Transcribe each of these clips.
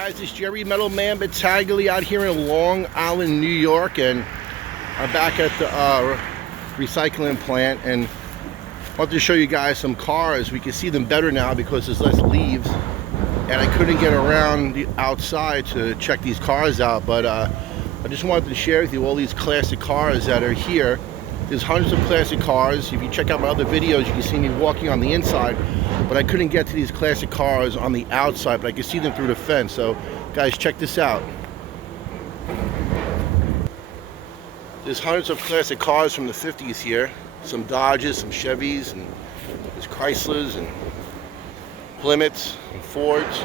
Guys, it's Jerry Metal Man Battaglia out here in Long Island, New York, and I'm back at the recycling plant, and I want to show you guys some cars. We can see them better now because there's less leaves, and I couldn't get around the outside to check these cars out, but I just wanted to share with you all these classic cars that are here. There's hundreds of classic cars. If you check out my other videos, you can see me walking on the inside, but I couldn't get to these classic cars on the outside, but I can see them through the fence. So guys, check this out. There's hundreds of classic cars from the 50s here. Some Dodges, some Chevys, and there's Chryslers and Plymouths and Fords.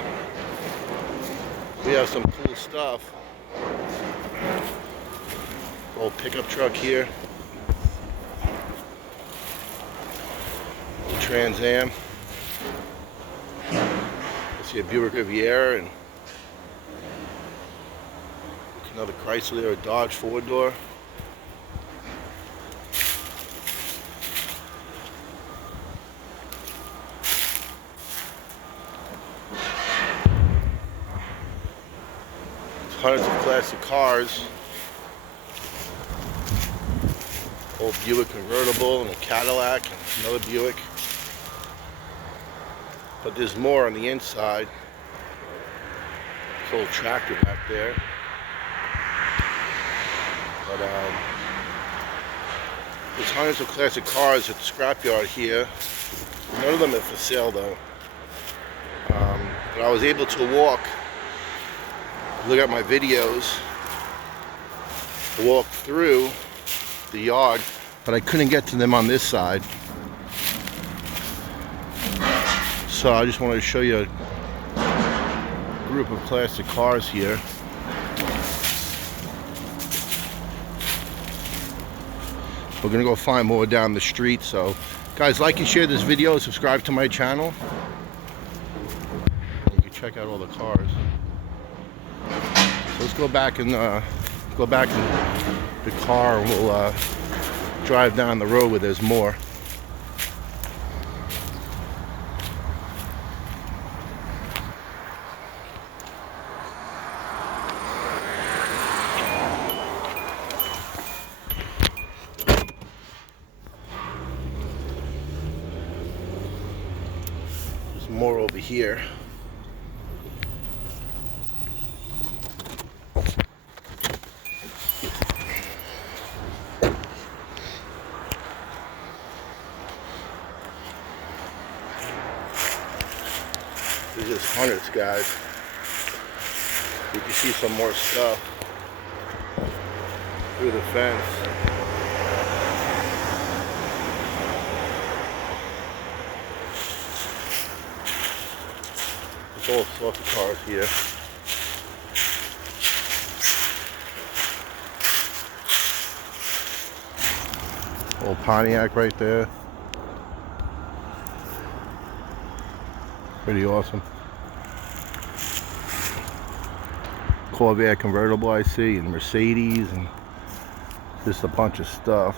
We have some cool stuff. Old pickup truck here. Trans Am. I see a Buick Riviera and another Chrysler or Dodge 4-door. Hundreds of classic cars. Old Buick convertible and a Cadillac and another Buick. But there's more on the inside. This old tractor back there. But there's hundreds of classic cars at the scrapyard here. None of them are for sale though. But I was able to walk, look at my videos, walk through the yard, but I couldn't get to them on this side. So I just wanted to show you a group of classic cars here. We're gonna go find more down the street. So guys, like and share this video, subscribe to my channel. You can check out all the cars. So let's go back in the car, and we'll drive down the road where there's more. There's more over here. There's just hundreds, guys. You can see some more stuff through the fence. There's all sorts of cars here. Old Pontiac right there. Pretty awesome. Corvette convertible I see, and Mercedes, and just a bunch of stuff.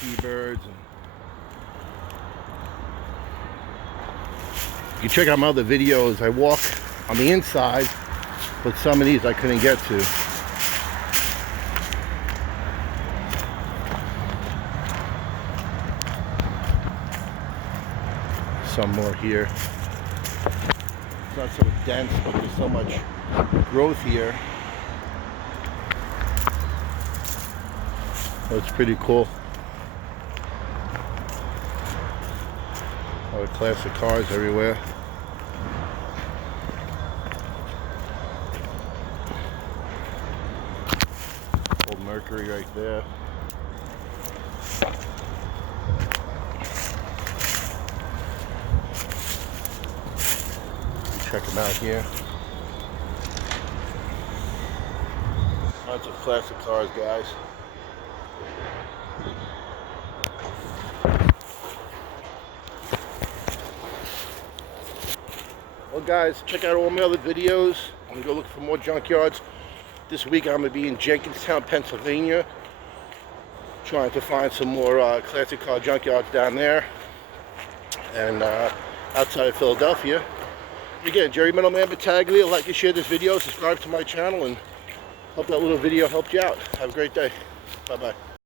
T-Birds. You can check out my other videos. I walk on the inside, but some of these I couldn't get to. Some more here. It's not so dense, but there's so much growth here. So it's pretty cool. All the classic cars everywhere. Old Mercury right there. Check them out here. Lots of classic cars, guys. Well guys, check out all my other videos. I'm gonna go look for more junkyards. This week I'm going to be in Jenkintown, Pennsylvania, trying to find some more classic car junkyards down there, and outside of Philadelphia. Again, Jerry Middleman Battaglia. Like and share this video, subscribe to my channel, and hope that little video helped you out. Have a great day. Bye-bye.